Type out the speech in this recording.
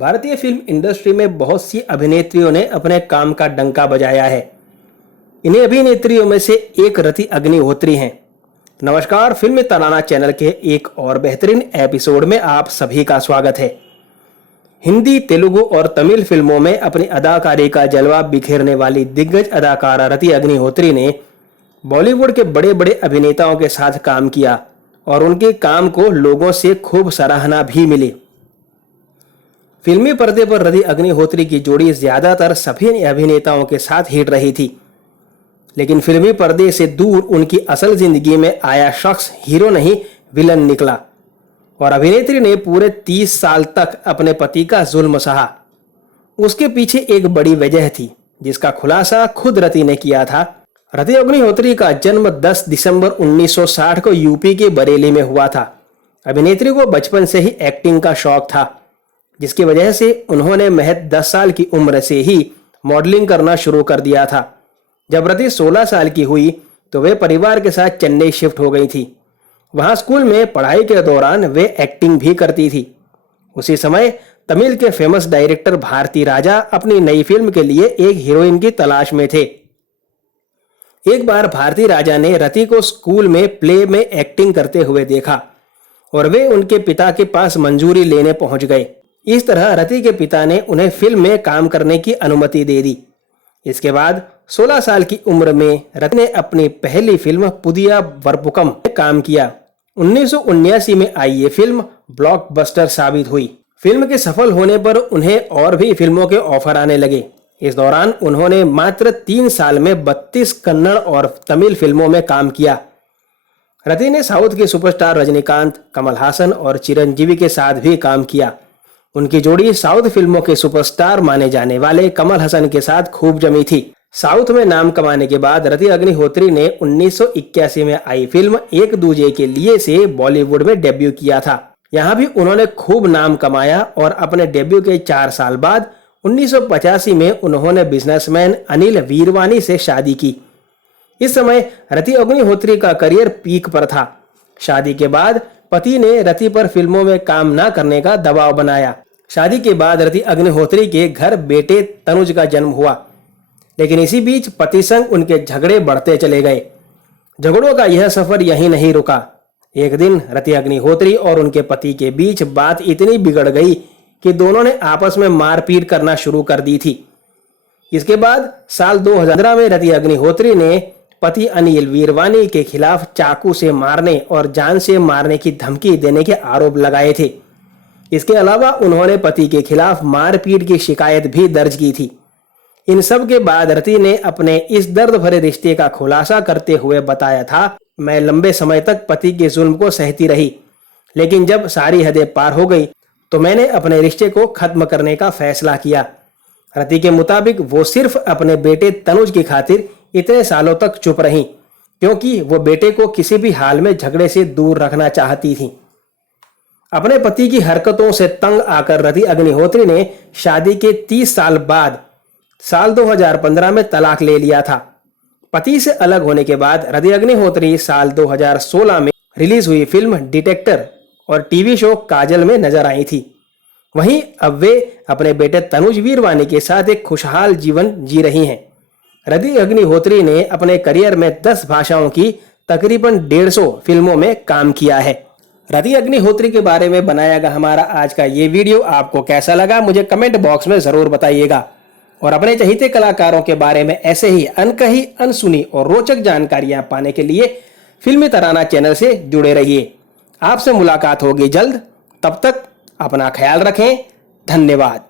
भारतीय film industry में बहुत सी अभिनेत्रियों ने अपने काम का डंका बजाया है। इन्हीं अभिनेत्रियों में से एक रति अग्निहोत्री हैं। नमस्कार, फिल्मी तराना चैनल के एक और बेहतरीन एपिसोड में आप सभी का स्वागत है। हिंदी, तेलुगु और तमिल फिल्मों में अपनी अदाकारी का जलवा बिखेरने वाली दिग्गज अदाकारा रति अग्निहोत्री ने बॉलीवुड के बड़े बड़े अभिनेताओं के साथ काम किया और उनके काम को लोगों से खूब सराहना भी मिली। फिल्मी पर्दे पर रति अग्निहोत्री की जोड़ी ज्यादातर सभी अभिनेताओं के साथ हिट रही थी, लेकिन फिल्मी पर्दे से दूर उनकी असल जिंदगी में आया शख्स हीरो नहीं विलन निकला और अभिनेत्री ने पूरे 30 साल तक अपने पति का जुल्म सहा। उसके पीछे एक बड़ी वजह थी जिसका खुलासा खुद रति ने किया था। रति अग्निहोत्री का जन्म 10 दिसंबर 1960 को यूपी के बरेली में हुआ था। अभिनेत्री को बचपन से ही एक्टिंग का शौक था, जिसकी वजह से उन्होंने महज 10 साल की उम्र से ही मॉडलिंग करना शुरू कर दिया था। जब रति 16 साल की हुई तो वे परिवार के साथ चेन्नई शिफ्ट हो गई थी। वहां स्कूल में पढ़ाई के दौरान वे एक्टिंग भी करती थी। उसी समय तमिल के फेमस डायरेक्टर भारती राजा अपनी नई फिल्म के लिए एक हीरोइन की तलाश में थे। एक बार भारती राजा ने रति को स्कूल में प्ले में एक्टिंग करते हुए देखा और वे उनके पिता के पास मंजूरी लेने पहुंच गए। इस तरह रति के पिता ने उन्हें फिल्म में काम करने की अनुमति दे दी। इसके बाद 16 साल की उम्र में रति ने अपनी पहली फिल्म पुदिया वरपुकम में काम किया। 1979 में आई ये फिल्म ब्लॉकबस्टर साबित हुई। फिल्म के सफल होने पर उन्हें और भी फिल्मों के ऑफर आने लगे। इस दौरान उन्होंने मात्र 3 साल में 32 कन्नड़ और तमिल फिल्मों में काम किया। रति ने साउथ के सुपरस्टार रजनीकांत, कमल हासन और चिरंजीवी के साथ भी काम किया। उनकी जोड़ी साउथ फिल्मों के सुपरस्टार माने जाने वाले कमल हसन के साथ खूब जमी थी। साउथ में नाम कमाने के बाद रति अग्निहोत्री ने 1981 में आई फिल्म एक दूजे के लिए से बॉलीवुड में डेब्यू किया था। यहाँ भी उन्होंने खूब नाम कमाया और अपने डेब्यू के 4 साल बाद 1985 में उन्होंने बिजनेसमैन अनिल वीरवानी से शादी की। इस समय रति अग्निहोत्री का करियर पीक पर था। शादी के बाद पति ने रति पर फिल्मों में काम न करने का दबाव बनाया। शादी के बाद रति अग्निहोत्री के घर बेटे तनुज का जन्म हुआ, लेकिन इसी बीच पति संग उनके झगड़े बढ़ते चले गए। झगड़ों का यह सफर यहीं नहीं रुका। एक दिन रति अग्निहोत्री और उनके पति के बीच बात इतनी बिगड़ गई कि दोनों ने आपस में मारपीट करना शुरू कर दी थी। इसके बाद साल 2015 में रति अग्निहोत्री ने पति अनिल वीरवानी के खिलाफ चाकू से मारने और जान से मारने की धमकी देने के आरोप लगाए थे। इसके अलावा उन्होंने पति के खिलाफ मारपीट की शिकायत भी दर्ज की थी। इन सब के बाद रति ने अपने इस दर्द भरे रिश्ते का खुलासा करते हुए बताया था, मैं लंबे समय तक पति के जुल्म को सहती रही, लेकिन जब सारी हदें पार हो गई तो मैंने अपने रिश्ते को खत्म करने का फैसला किया। रति के मुताबिक वो सिर्फ अपने बेटे तनुज की खातिर इतने सालों तक चुप रहीं, क्योंकि वो बेटे को किसी भी हाल में झगड़े से दूर रखना चाहती थीं। अपने पति की हरकतों से तंग आकर रति अग्निहोत्री ने शादी के 30 साल बाद साल 2015 में तलाक ले लिया था। पति से अलग होने के बाद रति अग्निहोत्री साल 2016 में रिलीज हुई फिल्म डिटेक्टर और टीवी शो काजल में नजर आई थी। वहीं अब वे अपने बेटे तनुज वीरवानी के साथ एक खुशहाल जीवन जी रही हैं। रति अग्निहोत्री ने अपने करियर में 10 भाषाओं की तकरीबन 150 फिल्मों में काम किया है। रति अग्निहोत्री के बारे में बनाया गया हमारा आज का ये वीडियो आपको कैसा लगा, मुझे कमेंट बॉक्स में जरूर बताइएगा। और अपने चहेते कलाकारों के बारे में ऐसे ही अनकही, अनसुनी और रोचक जानकारियां पाने के लिए फिल्मी तराना चैनल से जुड़े रहिए। आपसे मुलाकात होगी जल्द। तब तक अपना ख्याल रखें। धन्यवाद।